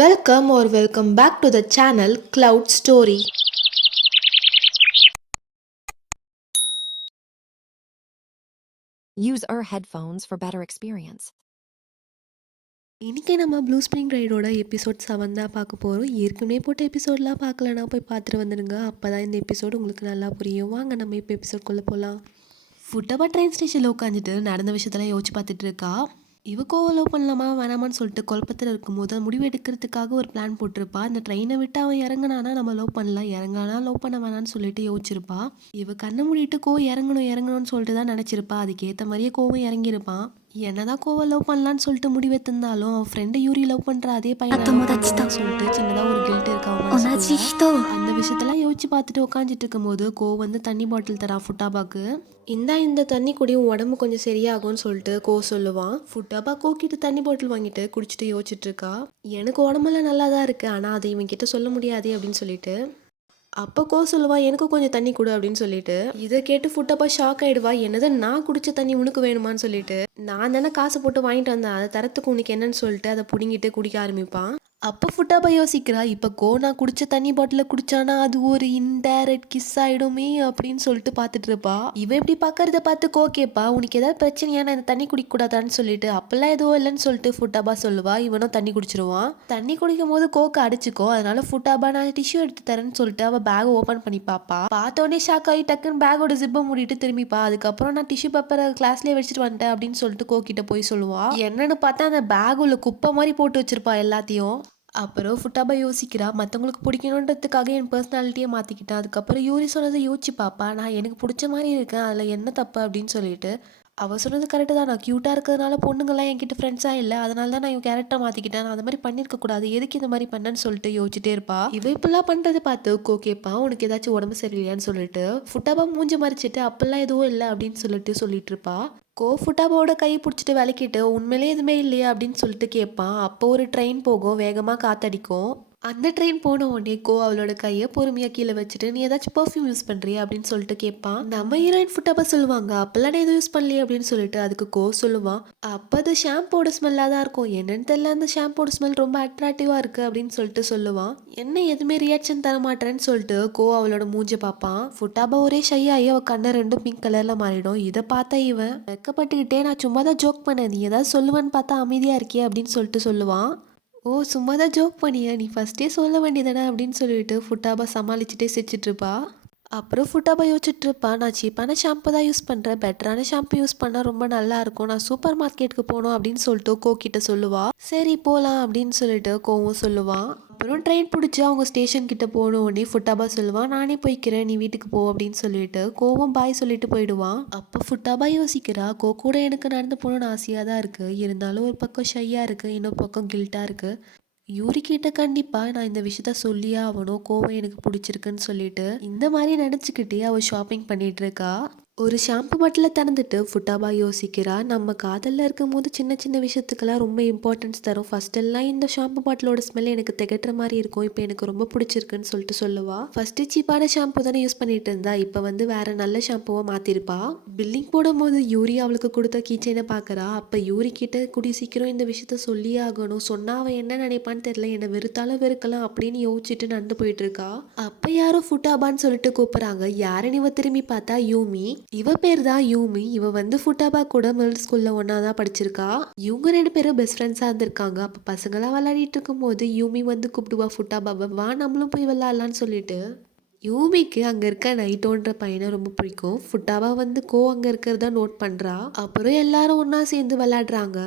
Welcome or welcome back to the channel Cloud Story. Use our headphones for better experience. இன்னைக்கு நம்ம blue spring ரைடோட episode seven தான் பார்க்க போகிறோம் ஏற்கனவே போட்ட எபிசோட்லாம் பார்க்கலனா போய் பார்த்துட்டு வந்துடுங்க. அப்போ தான் இந்த எபிசோடு உங்களுக்கு நல்லா புரியும். வாங்க நம்ம இப்போ எபிசோட்குள்ளே போகலாம் ஃபுட்டபா ட்ரெயின் ஸ்டேஷனில் உட்காந்துட்டு நடந்த விஷயத்தெல்லாம் யோசிச்சு பார்த்துட்டு இருக்கா? இவக்கோ லவ் பண்ணலாமா வேணாமான்னு சொல்லிட்டு குழப்பத்தில் இருக்கும்போது முடிவு எடுக்கிறதுக்காக ஒரு பிளான் போட்டிருப்பா. அந்த ட்ரெயினை விட்டு அவன் இறங்குனானா நம்ம லவ் பண்ணலாம். இறங்கானா லவ் பண்ண வேணாம்னு சொல்லிட்டு யோசிச்சிருப்பா. இவ கண்ணை மூடிட்டு கோ இறங்கணும் இறங்கணும்னு சொல்லிட்டு தான் நினச்சிருப்பா. அதுக்கேற்ற மாதிரியே கோவம் இறங்கியிருப்பான். என்னதான் கோவை லவ் பண்ணலான்னு சொல்லிட்டு முடிவு எடுத்திருந்தாலும் அவன் ஃப்ரெண்டு யூரி லவ் பண்ற அதே பையன் சொல்லிட்டு சின்னதாக ஒரு கில்ட் இருக்காங்க அந்த விஷயத்தெல்லாம் யோசிச்சு பார்த்துட்டு உட்காந்துட்டு இருக்கும்போது கோ வந்து தண்ணி பாட்டில் தரா ஃபுட்டாபாக்கு இந்தா இந்த தண்ணி குடி உடம்பு கொஞ்சம் சரியாகும்னு சொல்லிட்டு கோ சொல்லுவான். ஃபுட்டாபா கோ தண்ணி பாட்டில் வாங்கிட்டு குடிச்சிட்டு யோசிச்சுட்டு இருக்கா? எனக்கு உடம்பெல்லாம் நல்லா தான் இருக்கு ஆனால் அதை இவன் கிட்ட சொல்ல முடியாது அப்படின்னு சொல்லிட்டு. அப்போ கோ சொல்லுவா எனக்கு கொஞ்சம் தண்ணி கொடு அப்படின்னு சொல்லிட்டு இதை கேட்டு ஃபுட்டப்பா ஷாக் ஆயிடுவா. என்னது நான் குடிச்ச தண்ணி உனக்கு வேணுமான்னு சொல்லிட்டு நான் தானே காசு போட்டு வாங்கிட்டு வந்தேன். அதை தரத்துக்கு உனக்கு என்னன்னு சொல்லிட்டு அதை பிடுங்கிட்டு குடிக்க ஆரம்பிப்பான். அப்போ ஃபுட்டாப்பா யோசிக்கிறா. இப்போ கோ நான் குடிச்ச தண்ணி பாட்டில குடிச்சானா அது ஒரு இன்டைரக்ட் கிஸ் ஆகிடுமே அப்படின்னு சொல்லிட்டு பார்த்துட்டு இருப்பா. இவன் இப்படி பார்க்கறத பார்த்து கோ கேட்பா உனக்கு ஏதாவது பிரச்சனையா நான் இந்த தண்ணி குடிக்கக்கூடாதான்னு சொல்லிட்டு அப்பெல்லாம் எதுவும் இல்லைன்னு சொல்லிட்டு ஃபுட்டாபா சொல்லுவா. இவனும் தண்ணி குடிச்சிருவான். தண்ணி குடிக்கும் போது கோக்கு அடிச்சுக்கோ. அதனால ஃபுட்டாபா நான் டிஷ்யூ எடுத்து தரேன்னு சொல்லிட்டு அவள் பேக் ஓப்பன் பண்ணி பார்ப்பா பார்த்த ஷாக் ஆகி டக்குன்னு பேக்கோட ஜிப்பை மூடிட்டு திரும்பிப்பா. அதுக்கப்புறம் நான் டிஷ்யூ பேப்பரை கிளாஸ்லேயே வச்சுட்டு வந்துட்டேன் அப்படின்னு சொல்லிட்டு கோக்கிட்ட போய் சொல்லுவா. என்னன்னு பார்த்தா அந்த பேக் உள்ள குப்பை மாதிரி போட்டு வச்சிருப்பா எல்லாத்தையும். அப்புறம் ஃபுட்டாபா யோசிக்கிறா. மற்றவங்களுக்கு பிடிக்கணுன்றதுக்காக என் பர்சனாலிட்டியை மாற்றிக்கிட்டேன் அதுக்கப்புறம் யூரி சொன்னதை யோசிச்சு பார்ப்பா நான் எனக்கு பிடிச்ச மாதிரி இருக்கேன். அதில் என்ன தப்பு? அப்படின்னு சொல்லிட்டு அவள் சொன்னது கரெக்டு தான். நான் க்யூட்டாக இருக்கிறதுனால பொண்ணுங்கள்லாம் என்கிட்ட ஃப்ரெண்ட்ஸாக இல்லை. அதனால தான் நான் இவன் கேரக்டர் மாற்றிக்கிட்டேன் நான் அந்த மாதிரி பண்ணியிருக்க கூடாது. எதுக்கு இந்த மாதிரி பண்ணேன்னு சொல்லிட்டு யோசிச்சுட்டே இருப்பா. இவ இப்படிலாம் பண்ணுறது பார்த்து கோ கேட்பா உனக்கு ஏதாச்சும் உடம்பு சரியில்லையான்னு சொல்லிட்டு ஃபுட்டாபா மூஞ்சி மறிச்சிட்டு அப்பெல்லாம் எதுவும் இல்லை அப்படின்னு சொல்லிட்டு சொல்லிட்டு இருப்பா. கோ ஃபுட்டாபாவோட கை பிடிச்சிட்டு விளக்கிட்டு உண்மையிலே எதுவுமே இல்லையா அப்படின்னு சொல்லிட்டு கேட்பான். அப்போ ஒரு ட்ரெயின் போகும். வேகமாக காத்தடிக்கும். அந்த ட்ரெயின் போன உடனே கோ அவளோட கையை பொறுமையாக கீழே வச்சுட்டு நீ ஏதாச்சும் பர்ஃப்யூம் யூஸ் பண்ணுறியா அப்படின்னு சொல்லிட்டு கேட்பான். நம்ம ஹீரோயின் ஃபுட்டாபா சொல்லுவாங்க. அப்போல்லாம் நான் எதுவும் யூஸ் பண்ணலையே அப்படின்னு சொல்லிட்டு அதுக்கு கோ சொல்லுவான். அப்போ அது ஷாம்போட ஸ்மெல்லாக தான் இருக்கும். என்னன்னு தெரியல அந்த ஷாம்போட ஸ்மெல் ரொம்ப அட்ராக்டிவாக இருக்குது அப்படின்னு சொல்லிட்டு சொல்லுவான். என்ன எதுவுமே ரியாக்ஷன் தர மாட்டேன்னு சொல்லிட்டு கோ அவளோட மூஞ்ச பார்ப்பான். ஃபுட்டாபா ஒரே ஷையாகி அவள் கண்ணை ரெண்டும் பிங்க் கலரில் மாறிடும். இதை பார்த்தா இவன் வெக்கப்பட்டுக்கிட்டே நான் சும்மா தான் ஜோக் பண்ணேன். நீ ஏதாவது சொல்லுவேன்னு பார்த்தா அமைதியாக இருக்கியே அப்படின்னு சொல்லிட்டு சொல்லுவான். ஓ சும்மா தான் ஜோக் பண்ணியா. நீ ஃபஸ்ட்டே சொல்ல வேண்டியதானே அப்படின்னு சொல்லிட்டு ஃபுட்டாபா சமாளிச்சுட்டே சிரிச்சிட்ருப்பா அப்புறம் ஃபுட்டாபா யோசிச்சுட்டு இருப்பா நான் சீப்பான ஷாம்பு தான் யூஸ் பண்ணுறேன் பெட்டரான ஷாம்பு யூஸ் பண்ணால் ரொம்ப நல்லா இருக்கும். நான் சூப்பர் மார்க்கெட்டுக்கு போகணும் அப்படின்னு சொல்லிட்டு கோ கிட்ட சொல்லுவா. சரி போகலாம் அப்படின்னு சொல்லிட்டு கோவும் சொல்லுவான் அப்புறம் ட்ரெயின் பிடிச்சி அவங்க ஸ்டேஷன் கிட்ட போன ஃபுட்டாபா சொல்லுவான் நானே போய்க்கிறேன் நீ வீட்டுக்கு போ அப்படின்னு சொல்லிட்டு கோவம் பாய் சொல்லிட்டு போயிடுவான் அப்போ ஃபுட்டாபா யோசிக்கிறா. கோ கூட எனக்கு நடந்து போகணும்னு ஆசையாக தான் இருக்குது இருந்தாலும் ஒரு பக்கம் ஷையாக இருக்குது இன்னொரு பக்கம் கில்ட்டாக இருக்குது யூரி கிட்ட கண்டிப்பா நான் இந்த விஷயத்த சொல்லியே ஆகணும். கோவம் எனக்கு பிடிச்சிருக்குன்னு சொல்லிட்டு இந்த மாதிரி நினச்சிக்கிட்டே அவள் ஷாப்பிங் பண்ணிட்டு இருக்கா. ஒரு ஷாம்பு பாட்டில் திறந்துட்டு ஃபுட்டாபா யோசிக்கிறா. நம்ம காதலில் இருக்கும் போது சின்ன சின்ன விஷயத்துக்கெல்லாம் ரொம்ப இம்பார்ட்டன்ஸ் தரும். ஃபஸ்ட்டெல்லாம் இந்த ஷாம்பு பாட்டிலோட ஸ்மெல் எனக்கு திகட்டுற மாதிரி இருக்கும். இப்போ எனக்கு ரொம்ப பிடிச்சிருக்குன்னு சொல்லிட்டு சொல்லுவா. ஃபஸ்ட்டு சீப்பான ஷாம்பு தானே யூஸ் பண்ணிட்டு இருந்தா. இப்போ வந்து வேற நல்ல ஷாம்புவை மாற்றிருப்பா பில்லிங் போடும்போது யூரி அவளுக்கு கொடுத்த கீச்சைனை பார்க்குறா அப்போ யூரி கிட்ட குடி சீக்கிரம் இந்த விஷயத்த சொல்லியே ஆகணும். சொன்னா அவன் என்ன நினைப்பான்னு தெரியல. என்னை வெறுத்தாலும் வெறுக்கலாம் அப்படின்னு யோசிச்சுட்டு நடந்து போயிட்டு இருக்கா. அப்போ யாரோ ஃபுட்டாபான்னு சொல்லிட்டு கூப்பிட்றாங்க. யாரை இவ திரும்பி பார்த்தா யூமி இவ பேர் தான் யூமி. இவ வந்து ஃபுட்டாபா கூட மிடில் ஸ்கூலில் ஒன்றா தான் படிச்சிருக்கா. இவங்க ரெண்டு பேரும் பெஸ்ட் ஃப்ரெண்ட்ஸாக இருந்திருக்காங்க. அப்போ பசங்களாம் விளையாடிட்டு இருக்கும்போது யூமி வந்து கூப்பிடுவா ஃபுட்டாபாவை வா நம்மளும் போய் விளாட்லான்னு சொல்லிட்டு. யூமிக்கு அங்கே இருக்க நைட்டோன்ற பையனை ரொம்ப பிடிக்கும். ஃபுட்டாவா வந்து கோ அங்கே இருக்கிறதா நோட் பண்ணுறா அப்புறம் எல்லாரும் ஒன்றா சேர்ந்து விளையாடுறாங்க.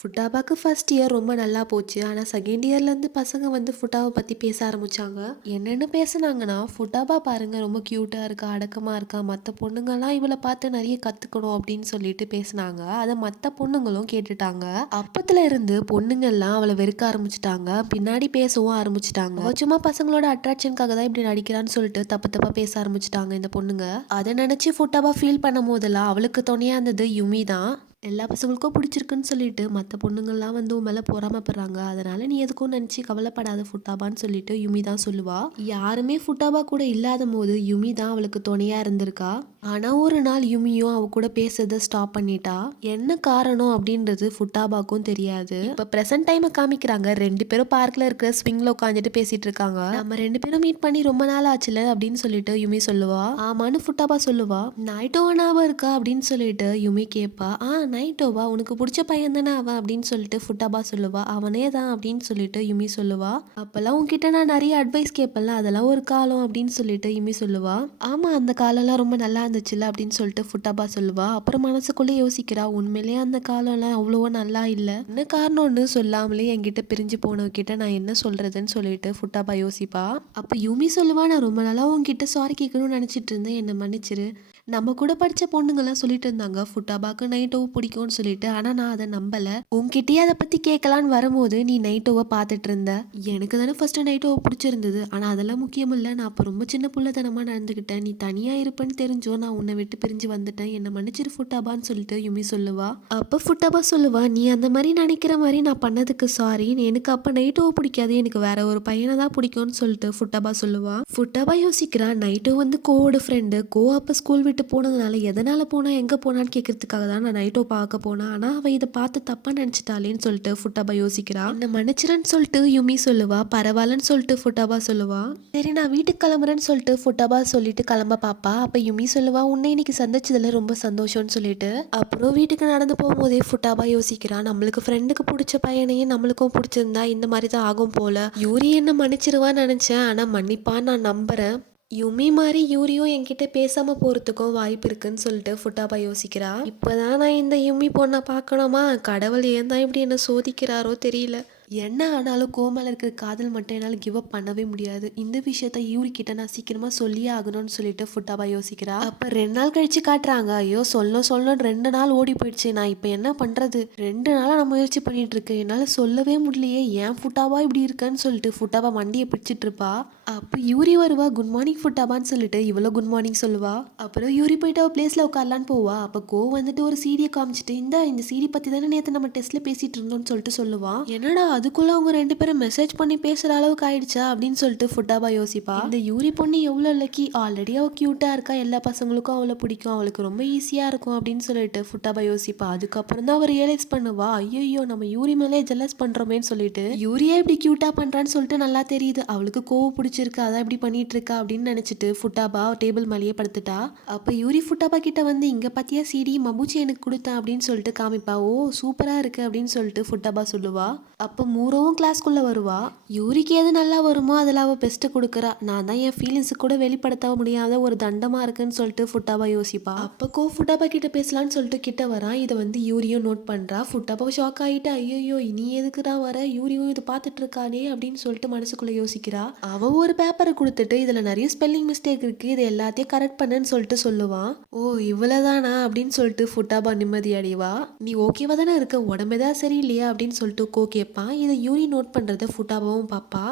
ஃபுட்டாபாக்கு ஃபர்ஸ்ட் இயர் ரொம்ப நல்லா போச்சு. ஆனால் செகண்ட் இயர்லேருந்து பசங்க வந்து ஃபுட்டாவை பற்றி பேச ஆரம்பித்தாங்க என்னென்னு பேசுனாங்கன்னா ஃபுட்டாபா பாருங்கள் ரொம்ப க்யூட்டாக இருக்கா அடக்கமாக இருக்கா மற்ற பொண்ணுங்கள்லாம் இவளை பார்த்து நிறைய கற்றுக்கணும் அப்படின்னு சொல்லிட்டு பேசுனாங்க. அதை மற்ற பொண்ணுங்களும் கேட்டுட்டாங்க. அப்பத்துல இருந்து பொண்ணுங்கள்லாம் அவளை வெறுக்க ஆரம்பிச்சிட்டாங்க. பின்னாடி பேசவும் ஆரம்பிச்சிட்டாங்க. சும்மா பசங்களோட அட்ராக்ஷனுக்காக தான் இப்படி நடிக்கிறான்னு சொல்லிட்டு தப்பு தப்பாக பேச ஆரம்பிச்சிட்டாங்க இந்த பொண்ணுங்க. அதை நினச்சி ஃபுட்டாபா ஃபீல் பண்ணும் போதெல்லாம் அவளுக்கு துணையாக இருந்தது யுமி தான். எல்லா பசங்களுக்கும் பிடிச்சிருக்குன்னு சொல்லிட்டு மற்ற பொண்ணுங்கள்லாம் வந்து உன் மேலே பொறாமப்படுறாங்க. அதனால நீ எதுக்கும் நினச்சி கவலைப்படாத ஃபுட்டாபான்னு சொல்லிட்டு யுமி தான் சொல்லுவா. யாருமே ஃபுட்டாபா கூட இல்லாத போது யுமி தான் அவளுக்கு துணையா இருந்திருக்கா? ஆனால் ஒரு நாள் யுமியும் அவ கூட பேசுறதை ஸ்டாப் பண்ணிட்டா. என்ன காரணம் அப்படின்றது ஃபுட்டாபாக்கும் தெரியாது. இப்போ ப்ரெசன்ட் டைமை காமிக்கிறாங்க. ரெண்டு பேரும் பார்க்கில் இருக்கிற ஸ்விங்கில் உட்காந்துட்டு பேசிட்டு இருக்காங்க. நம்ம ரெண்டு பேரும் மீட் பண்ணி ரொம்ப நாள் ஆச்சுல அப்படின்னு சொல்லிட்டு யுமி சொல்லுவா. ஆமான்னு ஃபுட்டாபா சொல்லுவா. நைட்டோவா ஞாபகம் இருக்கா அப்படின்னு சொல்லிட்டு யுமி கேட்பா ஆ நைட்டோவா? உனக்கு பிடிச்ச பையன் தானே அவன்? அப்படின்னு சொல்லிட்டு ஃபுட்டாபா சொல்லுவா. அவனே தான் அப்படின்னு சொல்லிட்டு யுமி சொல்லுவா. அப்பெல்லாம் உன்கிட்ட நான் நிறைய அட்வைஸ் கேட்பேன்ல அதெல்லாம் ஒரு காலம் அப்படின்னு சொல்லிட்டு யுமி சொல்லுவா. ஆமா அந்த காலம்லாம் ரொம்ப நல்லா இருந்துச்சுல்ல? அப்படின்னு சொல்லிட்டு ஃபுட்டாபா சொல்லுவா. அப்புறம் மனசுக்குள்ளே யோசிக்கிறா உண்மையிலேயே அந்த காலம்லாம் அவ்வளோவா நல்லா இல்லை. என்ன காரணம் ஒன்று சொல்லாமலே என்கிட்ட பிரிஞ்சு போனவகிட்ட நான் என்ன சொல்றதுன்னு சொல்லிட்டு ஃபுட்டாபா யோசிப்பா. அப்போ யுமி சொல்லுவா நான் ரொம்ப நாளாக உன்கிட்ட சாரி கேட்கணும்னு நினச்சிட்டு இருந்தேன். என்னை மன்னிச்சிரு. நம்ம கூட படித்த பொண்ணுங்கெல்லாம் சொல்லிட்டு இருந்தாங்க. ஃபுட்டாபாக்கு நைட்டோ பிடிக்கும்னு சொல்லிட்டு ஆனா நான் அதை நம்பல. உன்கிட்டயே அதை பத்தி கேட்கலான்னு வரும்போது நீ நைட்டோவை பார்த்துட்டு இருந்த. எனக்கு தானே ஃபர்ஸ்ட் நைட்டோவை பிடிச்சிருந்தது. ஆனா அதெல்லாம் முக்கியம் இல்லை. நான் அப்போ ரொம்ப சின்ன புள்ளத்தனமா நடந்துக்கிட்டேன் நீ தனியா இருப்பேன்னு தெரிஞ்சோ நான் உன்னை விட்டு பிரிஞ்சு வந்துட்டேன். என்ன மன்னிச்சிரு ஃபுட்டாபான்னு சொல்லிட்டு யுமி சொல்லுவா. அப்ப ஃபுட்டாபா சொல்லுவா நீ அந்த மாதிரி நினைக்கிற மாதிரி நான் பண்ணதுக்கு சாரி எனக்கு அப்ப நைட்டோவை பிடிக்காது. எனக்கு வேற ஒரு பையனை தான் பிடிக்கும்னு சொல்லிட்டு ஃபுட்டாபா சொல்லுவா. ஃபுட்டாபா யோசிக்கிறா நைட்டோ வந்து கோவோட ஃப்ரெண்டு கோ அப்ப ஸ்கூல் விட்டு போனதுனால எதனால போனா எங்க போனான்னு கேட்கறதுக்காக தான் நான் நைட்டோ பார்க்க போனா ஆனால் அவள் இதை பார்த்து தப்பாக நினச்சிட்டாளேன்னு சொல்லிட்டு ஃபுட்டாபா யோசிக்கிறா. நான் மன்னிச்சிரன்னு சொல்லிட்டு யுமி சொல்லுவா பரவாயில்லன்னு சொல்லிட்டு ஃபுட்டாபா சொல்லுவா. சரி நான் வீட்டுக்கு கிளம்புறேன்னு சொல்லிட்டு ஃபுட்டாபா சொல்லிட்டு கிளம்ப பாப்பா. அப்போ யுமி சொல்லுவா உன்னை இன்னைக்கு சந்திச்சதுல ரொம்ப சந்தோஷம்னு சொல்லிட்டு. அப்புறம் வீட்டுக்கு நடந்து போகும்போதே ஃபுட்டாபா யோசிக்கிறா. நம்மளுக்கு ஃப்ரெண்டுக்கு பிடிச்ச பையனையும் நம்மளுக்கும் பிடிச்சிருந்தா இந்த மாதிரி தான் ஆகும் போல. யூரி என்ன மன்னிச்சிருவான்னு நினச்சேன். ஆனால் மன்னிப்பான்னு நான் நம்புறேன். யுமி மாதிரி யூரியும் என்கிட்ட பேசாம போறதுக்கும் வாய்ப்பு இருக்குன்னு சொல்லிட்டு ஃபுட்டாப்பா யோசிக்கிறா. இப்பதான் நான் இந்த யுமி பொண்ணை பார்க்கணுமா? கடவுள் ஏன் தான் இப்படி என்ன சோதிக்கிறாரோ தெரியல. என்ன ஆனாலும் கோமால இருக்கிற காதல் மட்டும் என்னால் கிவ் அப் பண்ணவே முடியாது. இந்த விஷயத்த யூரி கிட்ட நான் சீக்கிரமா சொல்லியே ஆகணும்னு சொல்லிட்டு ஃபுட்டாபா யோசிக்கிறா. அப்ப ரெண்டு நாள் கழிச்சு காட்டுறாங்க. ஐயோ சொல்ல சொல்ல ரெண்டு நாள் ஓடி போயிடுச்சு. நான் இப்போ என்ன பண்றது? ரெண்டு நாளா நான் முயற்சி பண்ணிட்டு இருக்கேன். என்னால சொல்லவே முடியலையே. ஏன் ஃபுட்டாபா இப்படி இருக்கேன்னு சொல்லிட்டு ஃபுட்டாபா வண்டியை பிடிச்சிட்டு இருப்பா. அப்போ யூரி வருவா குட் மார்னிங் ஃபுட்டாபான்னு சொல்லிட்டு இவ்வளோ குட் மார்னிங் சொல்லுவா. அப்புறம் யூரி போயிட்டு அவள் பிளேஸில் உட்காரலான்னு போவா. அப்போ கோ வந்துட்டு ஒரு சீடியை காமிச்சிட்டு இந்த இந்த சீடி பற்றி தானே நேற்று நம்ம டெஸ்ட்டில் பேசிட்டு இருந்தோம்னு சொல்லிட்டு சொல்லுவா. என்னடா அதுக்குள்ளே அவங்க ரெண்டு பேரும் மெசேஜ் பண்ணி பேசுகிற அளவுக்கு ஆயிடுச்சா? அப்படின்னு சொல்லிட்டு ஃபுட்டாபா யோசிப்பா. இந்த யூரி பொண்ணு எவ்வளோ லக்கி ஆல்ரெடி அவள் க்யூட்டாக இருக்கா எல்லா பசங்களுக்கும் அவளை பிடிக்கும். அவளுக்கு ரொம்ப ஈஸியாக இருக்கும் அப்படின்னு சொல்லிட்டு ஃபுட்டாபா யோசிப்பா. அதுக்கப்புறம் தான் அவர் ரியலைஸ் பண்ணுவா. ஐயோ நம்ம யூரி மேலே ஜெல்லஸ் பண்ணுறோமேன்னு சொல்லிட்டு யூரியா இப்படி க்யூட்டாக பண்ணுறான்னு சொல்லிட்டு நல்லா தெரியுது. அவளுக்கு கோவம் பிடிச்சி பிடிச்சிருக்கு? அதான் இப்படி பண்ணிட்டு இருக்கா அப்படின்னு நினச்சிட்டு ஃபுட்டாபா டேபிள் மேலேயே படுத்துட்டா. அப்போ யூரி ஃபுட்டாபா கிட்ட வந்து இங்கே பார்த்தியா சிடி? மபூச்சி எனக்கு கொடுத்தேன் அப்படின்னு சொல்லிட்டு காமிப்பா. ஓ சூப்பராக இருக்குது அப்படின்னு சொல்லிட்டு ஃபுட்டாபா சொல்லுவா. அப்போ மூரோவும் கிளாஸ்க்குள்ளே வருவா. யூரிக்கு எது நல்லா வருமோ அதில் அவள் பெஸ்ட்டு கொடுக்குறா. நான் தான் என் ஃபீலிங்ஸு கூட வெளிப்படுத்த முடியாத ஒரு தண்டமாக இருக்குன்னு சொல்லிட்டு ஃபுட்டாபா யோசிப்பா. அப்போ கோ ஃபுட்டாபா கிட்ட பேசலான்னு சொல்லிட்டு கிட்ட வரான் இதை வந்து யூரியும் நோட் பண்ணுறா ஃபுட்டாபா ஷாக் ஆகிட்டு ஐயோ இனி எதுக்குடா வர? யூரியும் இது பார்த்துட்டு இருக்கானே அப்படின்னு சொல்லிட்டு மனசுக்குள்ளே யோசிக்கிறா. அவன் ஒரு பேப்பரை கொடுத்துட்டு இதில் நிறைய ஸ்பெல்லிங் மிஸ்டேக் இருக்குது இது எல்லாத்தையும் கரெக்ட் பண்ணுன்னு சொல்லிட்டு சொல்லுவான். ஓ இவ்வளோதானா அப்படின்னு சொல்லிட்டு ஃபுட்டாபா நிம்மதி அடைவா. நீ ஓகேவா தானே இருக்க? உடம்பு ஏதாவது சரியில்லையா? அப்படின்னு சொல்லிட்டு கோ கேட்பான். இதை யூரி நோட் பண்ணுறத ஃபுட்டாபாவும் பார்ப்பா.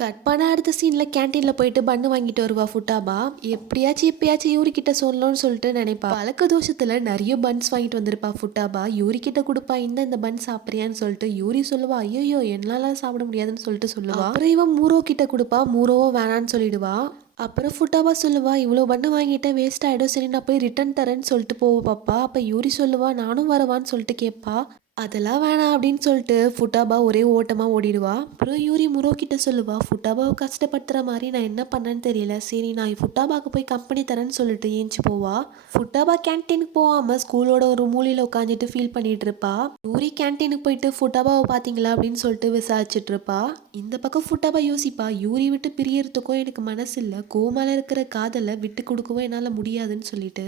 கட் பண்ண அடுத்த சீனில் கேன்டீனில் போயிட்டு பண்ணு வாங்கிட்டு வருவா ஃபுட்டாபா? எப்படியாச்சும் எப்பயாச்சும் யூரி கிட்ட சொல்லணும்னு சொல்லிட்டு நினைப்பா. பழக்க தோஷத்தில் நிறைய பன்ஸ் வாங்கிட்டு வந்திருப்பா ஃபுட்டாபா. யூரி கிட்ட கொடுப்பா இந்த இந்த பன் சாப்பிட்றியான்னு சொல்லிட்டு யூரி சொல்லுவா ஐயோ என்னால சாப்பிட முடியாதுன்னு சொல்லிட்டு சொல்லுவா. அப்புறம் இவன் மூரோ கிட்ட கொடுப்பா மூரோவும் வேணான்னு சொல்லிடுவா. அப்புறம் ஃபுட்டாபா சொல்லுவா இவ்வளோ பண்ணு வாங்கிட்டேன் வேஸ்ட் ஆகிடும் சரி நான் போய் ரிட்டர்ன் தரேன்னு சொல்லிட்டு போவோம் பாப்பா. அப்போ யூரி சொல்லுவா நானும் வரவான்னு சொல்லிட்டு கேட்பா அதெல்லாம் வேணாம் அப்படின்னு சொல்லிட்டு ஃபுட்டாபா ஒரே ஓட்டமாக ஓடிடுவா. அப்புறம் யூரி முரோ கிட்ட சொல்லுவா ஃபுட்டாபாவை கஷ்டப்படுத்துற மாதிரி நான் என்ன பண்ணேன்னு தெரியல. சரி நான் ஃபுட்டாபாக்கு போய் கம்பெனி தரேன்னு சொல்லிட்டு ஏஞ்சி போவா. ஃபுட்டாபா கேன்டீனுக்கு போகாமல் ஸ்கூலோட ஒரு மூலையில் உட்காந்துட்டு ஃபீல் பண்ணிட்டு இருப்பா. யூரி கேன்டீனுக்கு போயிட்டு ஃபுட்டாபாவை பார்த்தீங்களா அப்படின்னு சொல்லிட்டு விசாரிச்சுட்டு இருப்பா. இந்த பக்கம் ஃபுட்டாபா யோசிப்பா யூரி விட்டு பிரியறதுக்கும் எனக்கு மனசு இல்லை. கோமால இருக்கிற காதலை விட்டு கொடுக்கவும் என்னால் முடியாதுன்னு சொல்லிட்டு.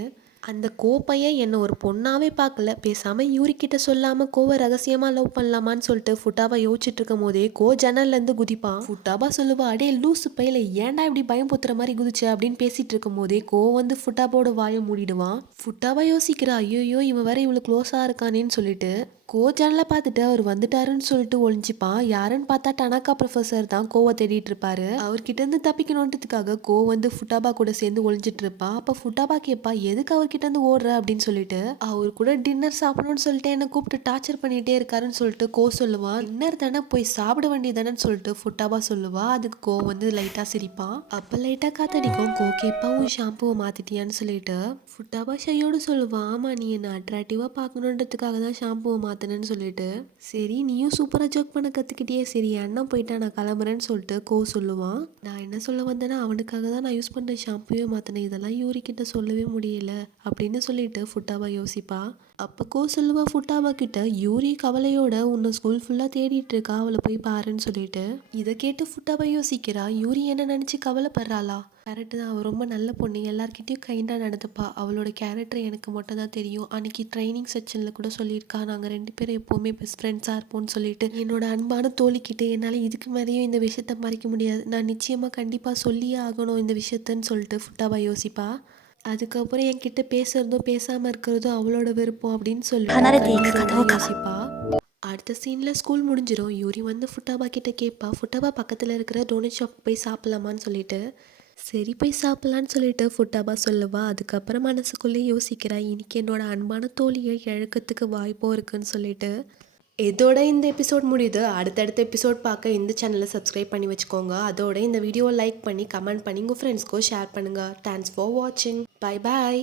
அந்த கோப்பையை என்னை ஒரு பொண்ணாவே பார்க்கல. பேசாமல் யூரிக்கிட்ட சொல்லாமல் கோவை ரகசியமாக லவ் பண்ணலாமான்னு சொல்லிட்டு ஃபுட்டாபா யோசிச்சுட்டு இருக்கும் போதே கோ ஜன்னல்லேருந்து குதிப்பான் ஃபுட்டாபா சொல்லுவா அடே லூசு பையில ஏன்டா இப்படி பயம் புத்துற மாதிரி குதிச்ச? அப்படின்னு பேசிட்டு இருக்கும் போதே கோ வந்து ஃபுட்டாபாவோட வாயை மூடிடுவான் ஃபுட்டாபா யோசிக்கிறா ஐயோ இவன் வேற இவ்வளோ க்ளோஸாக இருக்கானேன்னு சொல்லிட்டு. கோ ஜன்னலை பார்த்துட்டு அவர் வந்துட்டாருன்னு சொல்லிட்டு ஒழிஞ்சிப்பான் யாருன்னு பார்த்தா டனாக்கா ப்ரொஃபசர் தான் கோவை தேடிட்டு இருப்பாரு. அவர்கிட்ட இருந்து தப்பிக்கணுன்றதுக்காக கோ வந்து ஃபுட்டாபா கூட சேர்ந்து ஒழிஞ்சிட்டு இருப்பான் அப்போ ஃபுட்டாபா கேட்பா எதுக்கு அவர்கிட்ட இருந்து ஓடுற அப்படின்னு சொல்லிட்டு அவர் கூட டின்னர் சாப்பிடணும்னு சொல்லிட்டு என்ன கூப்பிட்டு டார்ச்சர் பண்ணிட்டே இருக்காருன்னு சொல்லிட்டு கோ சொல்லுவான் டின்னர் தானே போய் சாப்பிட வேண்டியதானேன்னு சொல்லிட்டு ஃபுட்டாபா சொல்லுவா. அதுக்கு கோ வந்து லைட்டா சிரிப்பான் அப்ப லைட்டா காத்தடிக்கும். கோ கேட்பா உன் ஷாம்புவை மாத்திட்டியான்னு சொல்லிட்டு ஃபுட்டாபா ஷையோடு சொல்லுவான் ஆமா நீ என்ன அட்ராக்டிவா பார்க்கணுன்றதுக்காக தான் ஷாம்புவை மாத்தினேன்னு சொல்லிட்டு. சரி நீயும் சூப்பரா ஜோக் பண்ண கத்துக்கிட்டியே. சரி அண்ணன் போயிட்டா நான் கிளம்புறேன்னு சொல்லிட்டு கோ சொல்லுவான் நான் என்ன சொல்ல வந்தேன்னா அவனுக்காக தான் நான் யூஸ் பண்ண ஷாம்புவே மாத்தினேன். இதெல்லாம் யூரி கிட்ட சொல்லவே முடியல. அப்படின்னு சொல்லிட்டு ஃபுட்டாபா யோசிப்பா. அப்போ கோ சொல்லுவா ஃபுட்டாபா கிட்ட யூரி கவலையோட உன்னை ஸ்கூல் ஃபுல்லாக தேடிட்டு இருக்கா அவளை போய் பாருன்னு சொல்லிட்டு. இதை கேட்டு ஃபுட்டாபா யோசிக்கிறா யூரி என்ன நினச்சி கவலைப்படுறாளா? கரெக்டு தான் அவள் ரொம்ப நல்ல பொண்ணு எல்லாருக்கிட்டையும் கைண்டாக நடந்துப்பா. அவளோட கேரக்டர் எனக்கு மட்டும் தான் தெரியும். அன்னைக்கு ட்ரைனிங் செக்ஷனில் கூட சொல்லியிருக்கா நாங்கள் ரெண்டு பேரும் எப்போவுமே பெஸ்ட் ஃப்ரெண்ட்ஸாக இருப்போம்னு சொல்லிட்டு. என்னோட அன்பான தோழிக்கிட்டே என்னால் இதுக்கு மேலேயும் இந்த விஷயத்த மறைக்க முடியாது. நான் நிச்சயமாக கண்டிப்பாக சொல்லியே ஆகணும் இந்த விஷயத்தன்னு சொல்லிட்டு ஃபுட்டாபா யோசிப்பா. அதுக்கப்புறம் என்கிட்ட பேசுறதோ பேசாம இருக்கிறதோ அவளோட விருப்பம் அப்படின்னு சொல்லி யோசிப்பா. அடுத்த சீன்ல ஸ்கூல் முடிஞ்சிரும். யூரி வந்து ஃபுட்டாபா கிட்ட கேட்பா ஃபுட்டாபா பக்கத்துல இருக்கிற டோனட் ஷாப் போய் சாப்பிடலாமான்னு சொல்லிட்டு. சரி போய் சாப்பிடலான்னு சொல்லிட்டு ஃபுட்டாபா சொல்லுவா. அதுக்கப்புறம் மனசுக்குள்ளே யோசிக்கிறா. இன்னைக்கு என்னோட அன்பான தோழியை இழக்கத்துக்கு வாய்ப்பும் இருக்குன்னு சொல்லிட்டு. இதோட இந்த எபிசோட் முடியுது. அடுத்தடுத்த எபிசோட் பார்க்க இந்த சேனலை சப்ஸ்கிரைப் பண்ணி வச்சுக்கோங்க. அதோட இந்த வீடியோ லைக் பண்ணி கமெண்ட் பண்ணி உங்கள் ஃப்ரெண்ட்ஸ்க்கோ ஷேர் பண்ணுங்கள் தேங்க்ஸ் ஃபார் வாட்சிங் பை பாய்